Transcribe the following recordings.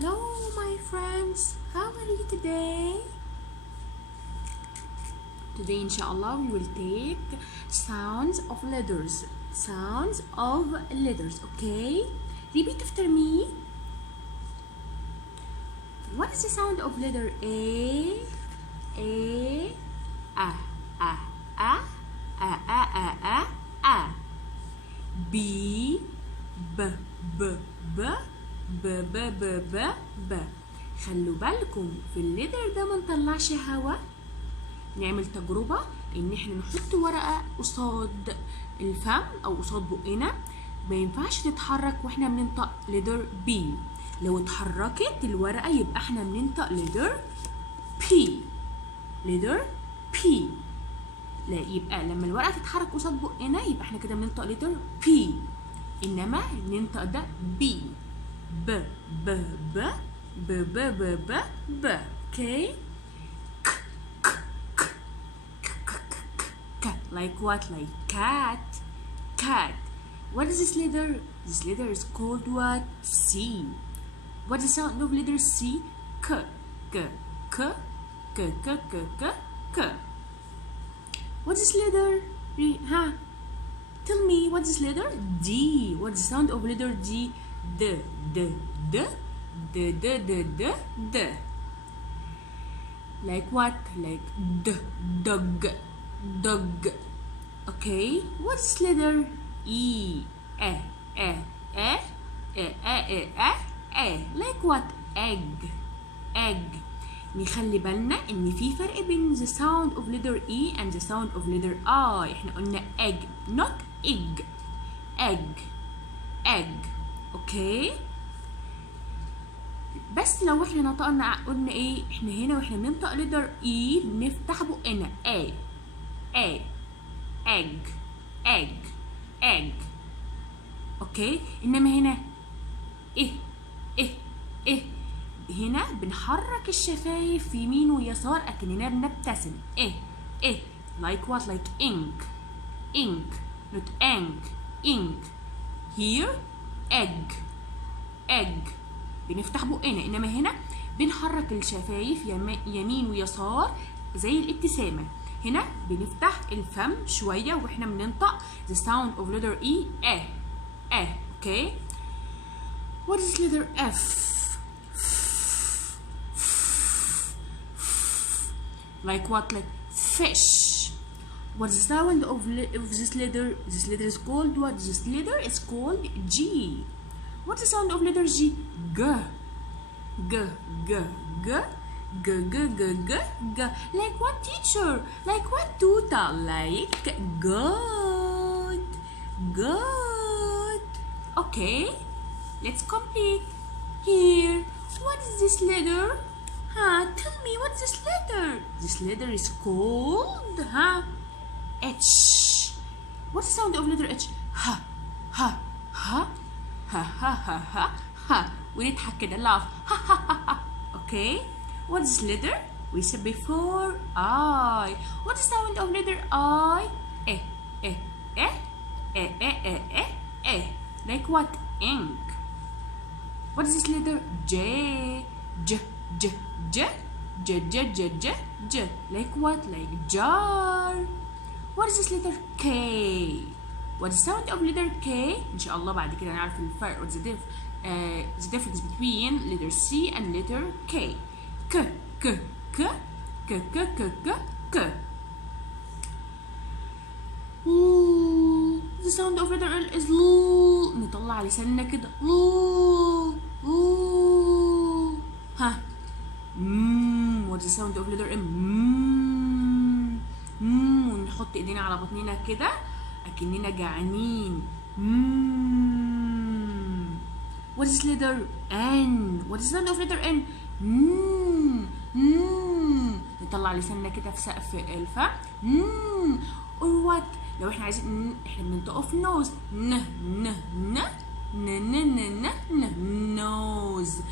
Hello my friends, how are you today? Today inshallah we will take sounds of letters. Sounds of letters, okay? Repeat after me. What is the sound of letter A? A, A, A, A, A, A, A, A, A. B, B, B, B, ب ب ب ب ب. خلوا بالكم في الليتر ده ما نطلعش هوا. نعمل تجربة ان احنا نحط ورقة قصاد الفم او قصاد بقنا، ما ينفعش تتحرك واحنا بننطق ليتر بي. لو اتحركت الورقة يبقى احنا بننطق ليتر بي. ليتر بي. لا، يبقى لما الورقة تتحرك قصاد بقنا يبقى احنا كده بننطق ليتر بي، انما ننطق ده بي. ب ب ب ب ب ب ب ب. Okay. Like what? Like cat. Cat. What is this letter? This letter is called what? C. What is the sound of letter C? K. K. K. K. K. K. K. K. What is this letter? Huh? Tell me, what is this letter? D. What is the sound of letter D? D, D, D, D, D, D, D, D. Like what? Like D, dog, dog. Okay. What's letter E? E, E, E, E, E, E, E, E. Like what? Egg, egg. نخلي بالنا ان في فرق بين the sound of letter E and the sound of letter I. احنا قلنا egg, not egg. Egg, egg. اوكي. بس لو احنا نطقنا قلنا ايه، احنا هنا واحنا بننطق ليتر اي بنفتح بقنا A A egg egg egg. اوكي. انما هنا ايه ايه ايه، هنا بنحرك الشفايف يمين ويسار اكننا بنبتسم. ايه ايه. like what? like ink ink not ink ink. here egg egg بنفتح بقنا، انما هنا بنحرك الشفايف يمين ويسار زي الابتسامه. هنا بنفتح الفم شويه واحنا بننطق the sound of letter E. اوكي. what is letter F? like what? like fish. What's the sound of this letter? This letter is called what? This letter is called G. What's the sound of letter G? G. G. G. G. G. G. G. G. G. Like what, teacher? Like what, tuta? Like good. Good. Okay. Let's complete. Here. What is this letter? Tell me, what's this letter? This letter is called H. What's the sound of letter H? Ha ha ha ha ha ha ha ha. ونضحك كده laugh ha ha ha ha. Okay. What's this letter? We said before I. What's the sound of letter I? Eh eh eh eh eh eh eh eh. Like what? Ink. What is this letter? J J J J J J J J J. Like what? Like jar. What is this letter? K. What's the sound of letter K? إن شاء الله بعد كده نعرف الفرق the difference between letter C and letter K. K K K K K K K K. The sound of letter L is L. نطلع لساننا كده L. ها. What's the sound of letter M? ونحط ايدينا على بطننا كده اكننا جعانين. What is letter N? What is the sound of letter N? نطلع لساننا كده في سقف الفم. or what? لو احنا عايزين احنا بننطقه في nose. ن ن ن ن ن ن ن ن nose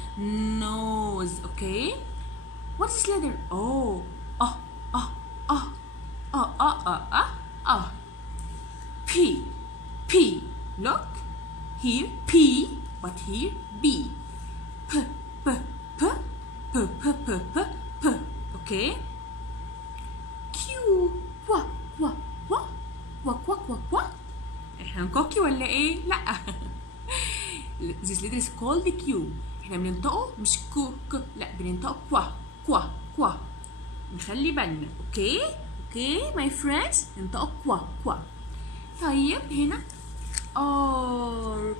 nose. Okay. What is letter O? P P. Look here P, but here B. P ب ب ب ب ب ب ب. اوكي. كيو و و و وك وك وك وك. احنا نكوكي ولا ايه؟ لا. this letter is called Q. احنا بننطقه مش كو ك، لا بننطقه كوا كوا كوا. نخلي بالنا. اوكي اوكي my friends، ننطقه كوا كوا. طيب هنا R.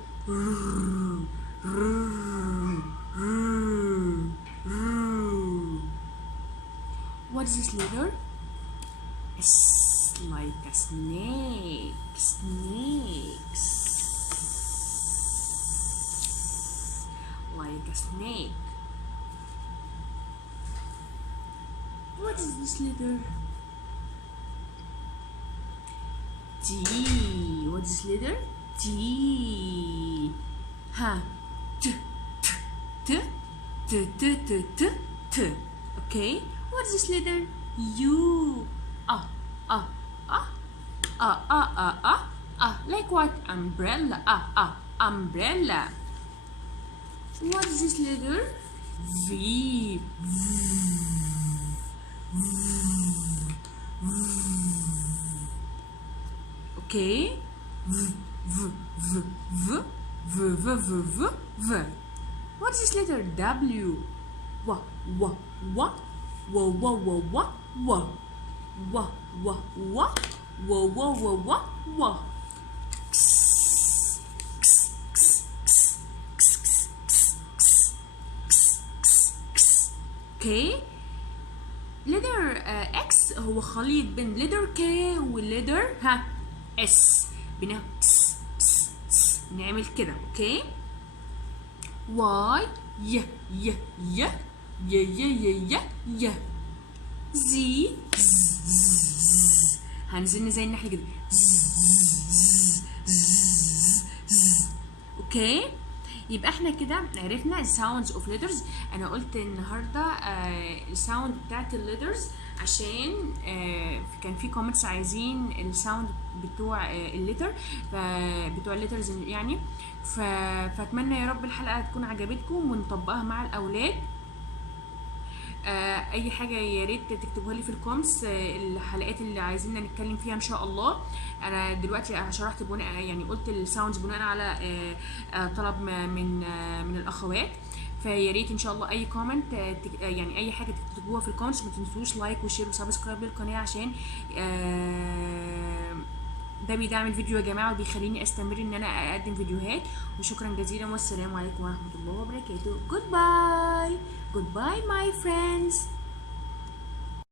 What is this letter? It's like a snake. Snakes. Like a snake. What is this letter? T. What is this letter? T. Ha. T. T. T. T. T. T. T. Okay. What is this letter? U. Ah. Ah. Ah. Ah. Ah. Ah. Ah. Ah. Like what? Umbrella. Ah. Ah. Umbrella. What is this letter? V. Okay. V. V. V. V. V. V. V. V. V. What is this letter? W. Wa. Wa. Wa. Wa. Wa. Wa. Wa. Wa. Wa. Wa. Wa. Wa. Wa. Wa. Wa. Wa. اوكي. ليتر اكس هو خليط بين ليتر كي والليتر اس. نعمل كده. اوكي. واي ي ي ي ي ي ي ي. زي هنزلنا زي النحله كده. اوكي. يبقى احنا كده عرفنا الساوندز اوف ليترز. انا قلت النهارده الساوند بتاعت الليترز عشان كان في كومنتس عايزين الساوند بتوع الليتر، بتوع الليترز يعني. فاتمنى يا رب الحلقه تكون عجبتكم ونطبقها مع الاولاد. اي حاجه يا ريت تكتبوها لي في الكومنتس، الحلقات اللي عايزيننا نتكلم فيها ان شاء الله. انا دلوقتي شرحت بناء يعني قلت الساوندز بناء على طلب من الاخوات. فيا ريت ان شاء الله اي كومنت يعني اي حاجه تكتبوها في الكومنتس. ما تنسوش لايك وشير وسبسكرايب للقناه عشان ده بيدعم الفيديو يا جماعه وبيخليني استمر ان انا اقدم فيديوهات. وشكرا جزيلا والسلام عليكم ورحمه الله وبركاته. Goodbye my friends.